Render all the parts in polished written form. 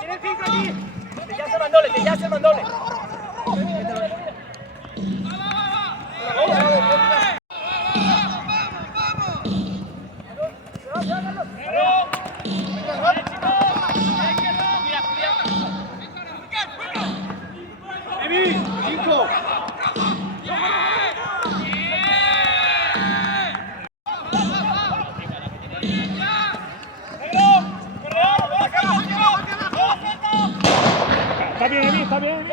Tiene cinco aquí. Te ya se mandole, te ya se mandole. Está bien, Emi, está bien.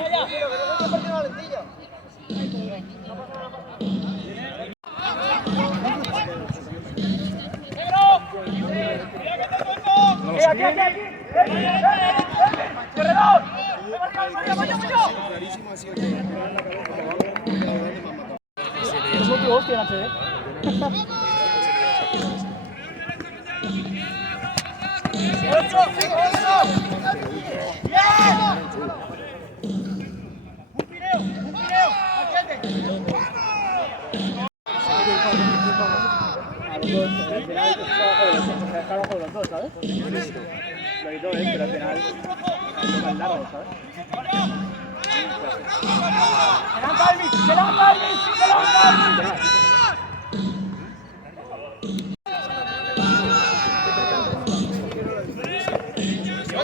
¡Corredor! Es un tío hostia, Nacho, los dos, ¿sabes? Lo editó él, pero al final es más largo, ¿sabes?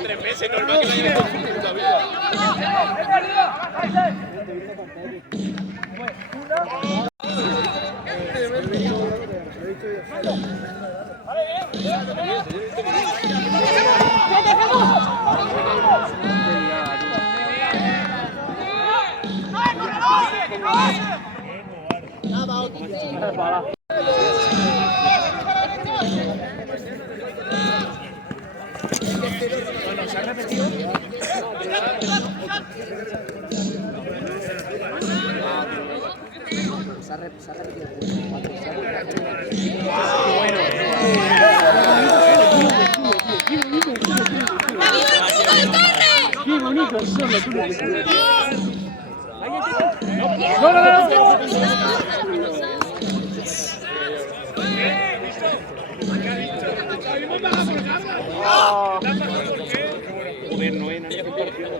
Tres meses, normal que no haya hecho su puta vida. Bueno, se ha repetido. Se ha repetido. ¡Qué bonito el solo! Joder, no hay nadie compartiendo.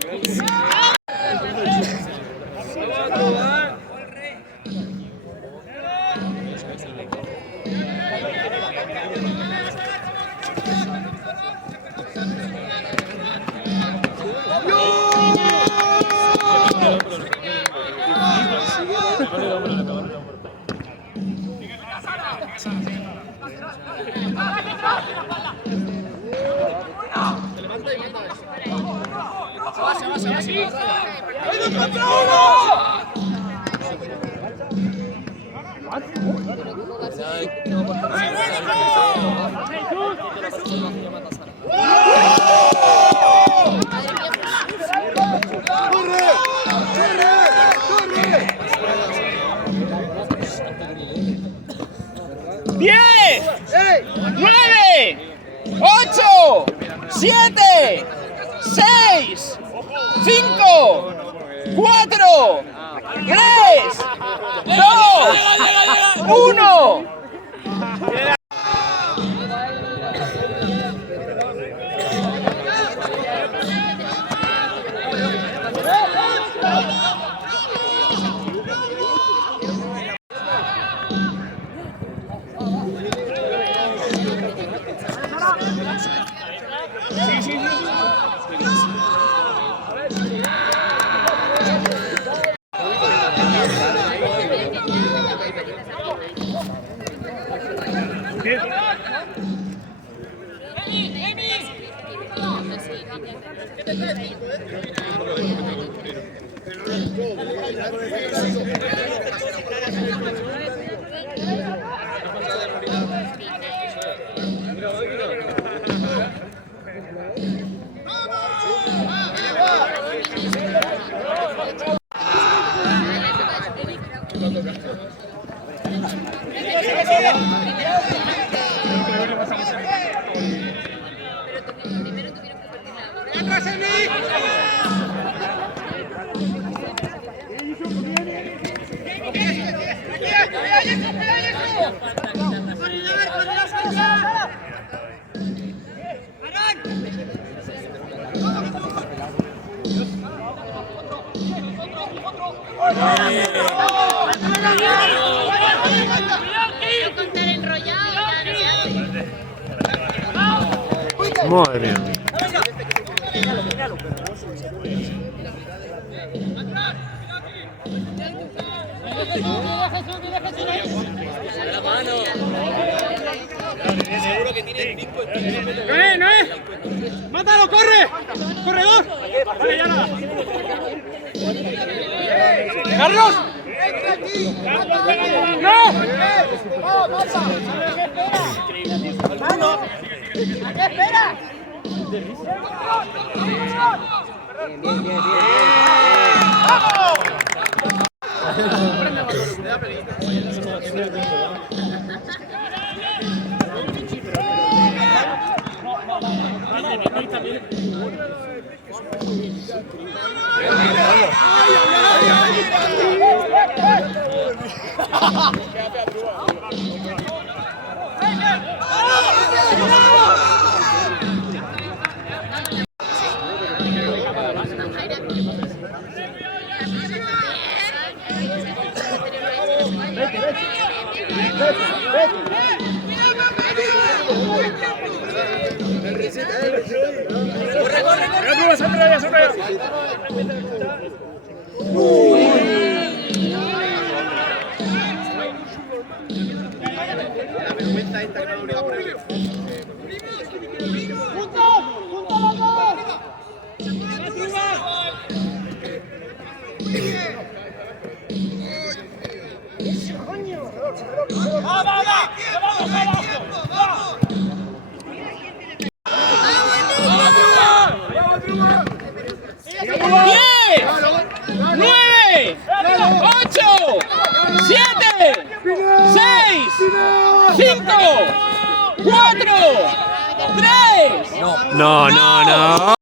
¡10! ¡9! ¡8! ¡7! ¡6! ¡5! ¡4! ¡3! ¡2! ¡1! Contar enrollado, ya no se hace. Madre mía. Seguro que tiene 5 ¡No es! ¡Mátalo, corre! ¡Corredor! Vale, ya nada. ¡Carlos! ¡No! ¿A qué esperas? La vergüenza esta que no ha obligado por él. ¡10! ¡9! ¡8! ¡7! ¡6! ¡5! ¡4! ¡3! No, no, no.